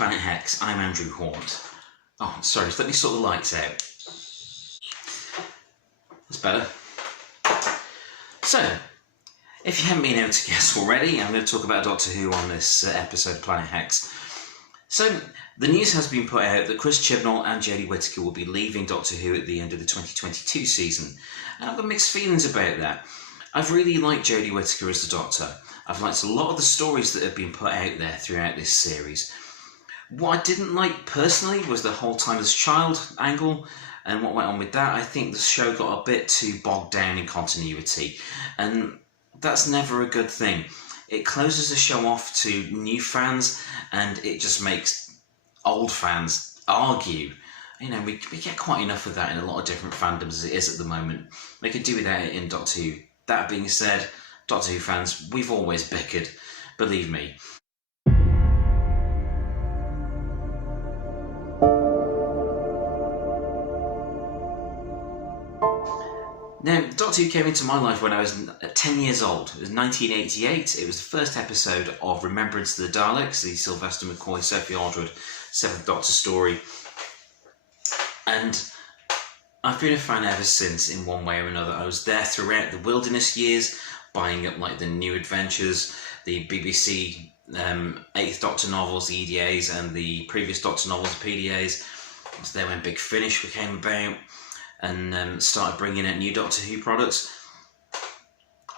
Planet Hex. I'm Andrew Hawnt. Oh, sorry, let me sort the lights out. That's better. So, if you haven't been able to guess already, I'm going to talk about Doctor Who on this episode of Planet Hex. So, the news has been put out that Chris Chibnall and Jodie Whittaker will be leaving Doctor Who at the end of the 2022 season. And I've got mixed feelings about that. I've really liked Jodie Whittaker as the Doctor. I've liked a lot of the stories that have been put out there throughout this series. What I didn't like personally was the whole time as a child angle and what went on with that. I think the show got a bit too bogged down in continuity, and that's never a good thing. It closes the show off to new fans, and it just makes old fans argue. You know, we get quite enough of that in a lot of different fandoms as it is at the moment. We could do without it in Doctor Who. That being said, Doctor Who fans, we've always bickered, believe me. Now, Doctor Who came into my life when I was 10 years old. It was 1988. It was the first episode of Remembrance of the Daleks, the Sylvester McCoy, Sophie Aldred, 7th Doctor story. And I've been a fan ever since in one way or another. I was there throughout the Wilderness years, buying up like the New Adventures, the BBC 8th Doctor novels, the EDAs, and the previous Doctor novels, the PDAs. I was there when Big Finish came about, and started bringing out new Doctor Who products.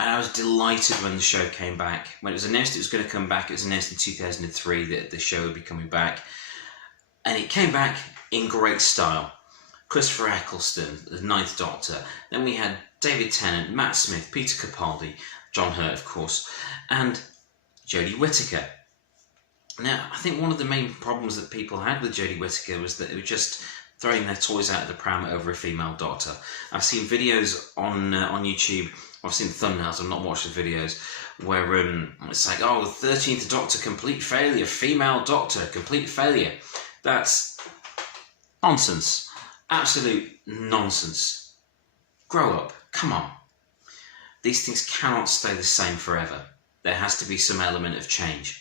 And I was delighted when the show came back. When it was announced it was going to come back, it was announced in 2003 that the show would be coming back. And it came back in great style. Christopher Eccleston, the 9th Doctor. Then we had David Tennant, Matt Smith, Peter Capaldi, John Hurt, of course, and Jodie Whittaker. Now, I think one of the main problems that people had with Jodie Whittaker was that it was just throwing their toys out of the pram over a female Doctor. I've seen videos on YouTube, I've seen thumbnails, I've not watched the videos, where it's like, oh, 13th Doctor, complete failure, female Doctor, complete failure. That's nonsense. Absolute nonsense. Grow up. Come on. These things cannot stay the same forever. There has to be some element of change.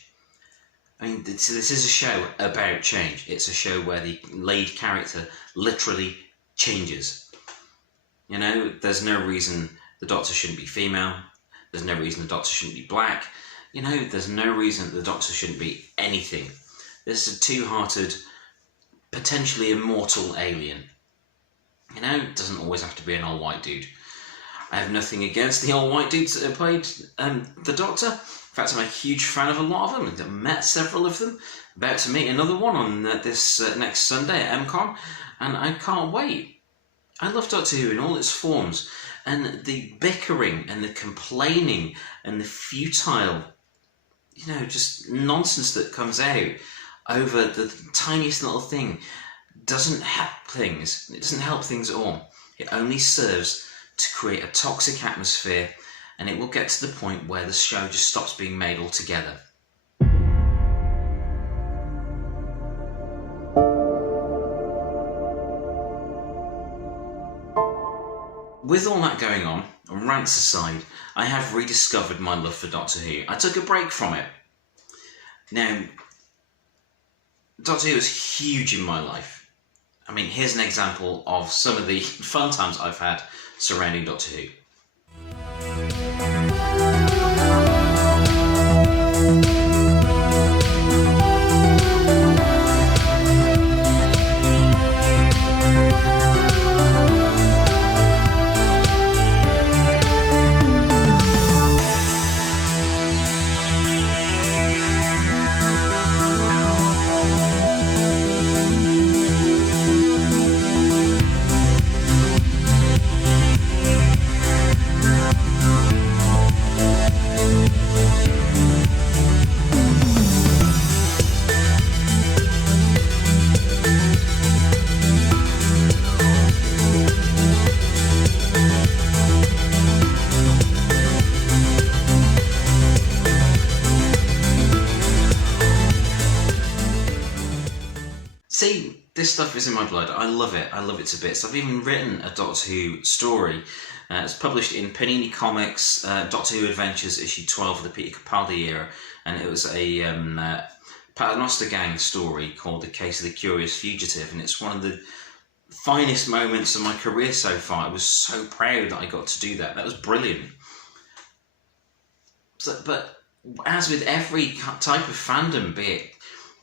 I mean, this is a show about change. It's a show where the lead character literally changes. You know, there's no reason the Doctor shouldn't be female. There's no reason the Doctor shouldn't be black. You know, there's no reason the Doctor shouldn't be anything. This is a two-hearted, potentially immortal alien. You know, it doesn't always have to be an all-white dude. I have nothing against the all-white dudes that have played the Doctor. In fact, I'm a huge fan of a lot of them. I've met several of them. About to meet another one on this next Sunday at MCon, and I can't wait. I love Doctor Who in all its forms, and the bickering and the complaining and the futile, you know, just nonsense that comes out over the tiniest little thing doesn't help things. It doesn't help things at all. It only serves to create a toxic atmosphere, and it will get to the point where the show just stops being made altogether. With all that going on, rants aside, I have rediscovered my love for Doctor Who. I took a break from it. Now, Doctor Who is huge in my life. I mean, here's an example of some of the fun times I've had surrounding Doctor Who. See, this stuff is in my blood. I love it. I love it to bits. I've even written a Doctor Who story. It's published in Panini Comics, Doctor Who Adventures, issue 12 of the Peter Capaldi era, and it was a Paternoster Gang story called The Case of the Curious Fugitive, and it's one of the finest moments of my career so far. I was so proud that I got to do that. That was brilliant. But as with every type of fandom, be it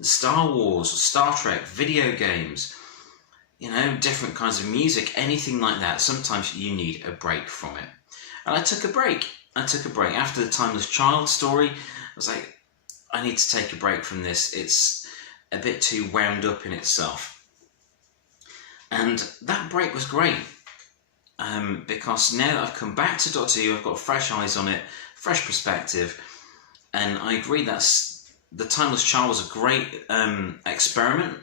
Star Wars, Star Trek, video games, different kinds of music, anything like that, sometimes you need a break from it. And I took a break. After the Timeless Child story, I was like, I need to take a break from this. It's a bit too wound up in itself. And that break was great. Because now that I've come back to Doctor Who, I've got fresh eyes on it, fresh perspective. And I agree The Timeless Child was a great experiment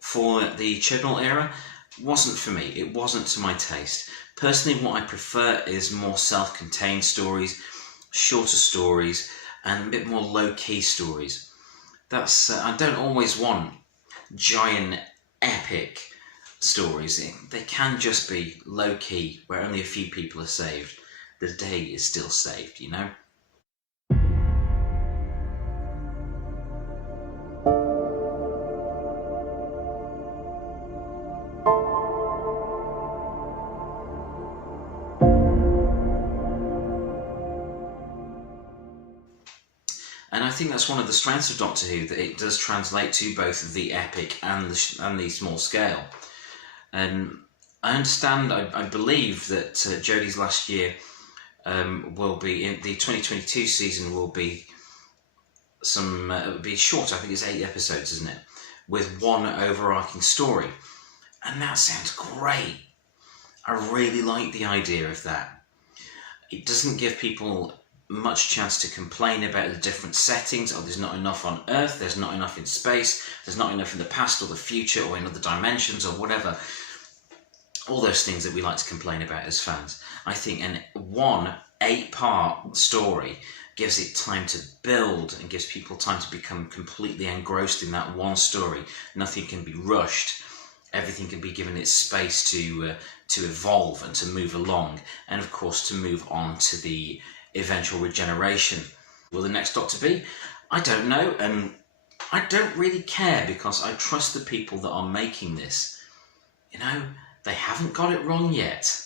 for the Chibnall era. It wasn't for me. It wasn't to my taste. Personally, what I prefer is more self-contained stories, shorter stories, and a bit more low-key stories. I don't always want giant, epic stories. They can just be low-key, where only a few people are saved. The day is still saved, And I think that's one of the strengths of Doctor Who, that it does translate to both the epic and the small scale. And I understand, I believe that Jodie's last year will be, in the 2022 season will be it'll be short. I think it's 8 episodes, isn't it? With one overarching story. And that sounds great. I really like the idea of that. It doesn't give people much chance to complain about the different settings. There's not enough on Earth, there's not enough in space, there's not enough in the past or the future or in other dimensions or whatever. All those things that we like to complain about as fans. I think one 8-part story gives it time to build and gives people time to become completely engrossed in that one story. Nothing can be rushed. Everything can be given its space to evolve and to move along, and of course to move on to the eventual regeneration. Will the next Doctor be? I don't know, and I don't really care, because I trust the people that are making this. They haven't got it wrong yet.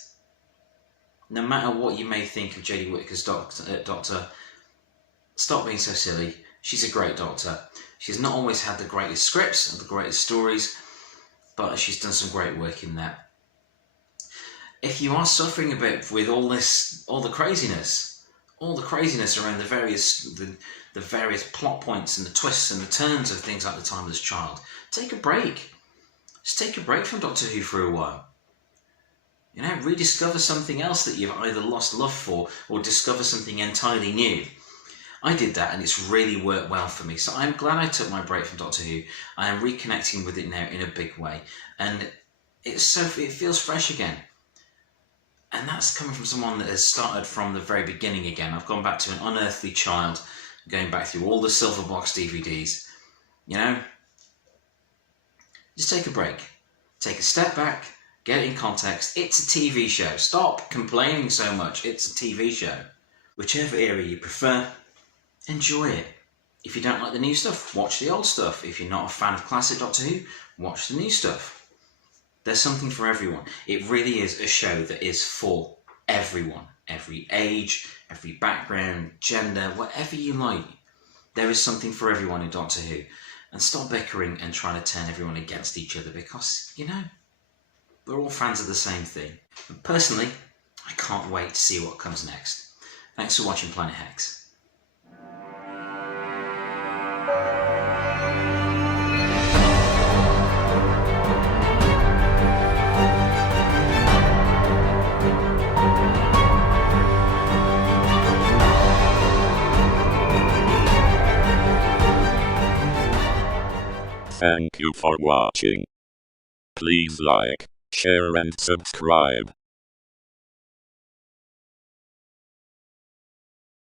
No matter what you may think of Jodie Whittaker's Doctor, stop being so silly. She's a great Doctor. She's not always had the greatest scripts and the greatest stories, but she's done some great work in that. If you are suffering a bit with all the craziness around the various plot points and the twists and the turns of things like The Timeless Child, take a break. Just take a break from Doctor Who for a while. Rediscover something else that you've either lost love for, or discover something entirely new. I did that, and it's really worked well for me. So I'm glad I took my break from Doctor Who. I am reconnecting with it now in a big way, and it feels fresh again. And that's coming from someone that has started from the very beginning again. I've gone back to an unearthly child, going back through all the silver box DVDs. Just take a break. Take a step back, get it in context. It's a TV show. Stop complaining so much. It's a TV show. Whichever era you prefer, enjoy it. If you don't like the new stuff, watch the old stuff. If you're not a fan of classic Doctor Who, watch the new stuff. There's something for everyone. It really is a show that is for everyone. Every age, every background, gender, whatever you like. There is something for everyone in Doctor Who. And stop bickering and trying to turn everyone against each other, because, we're all fans of the same thing. But personally, I can't wait to see what comes next. Thanks for watching Planet Hex. Thank you for watching. Please like, share and subscribe.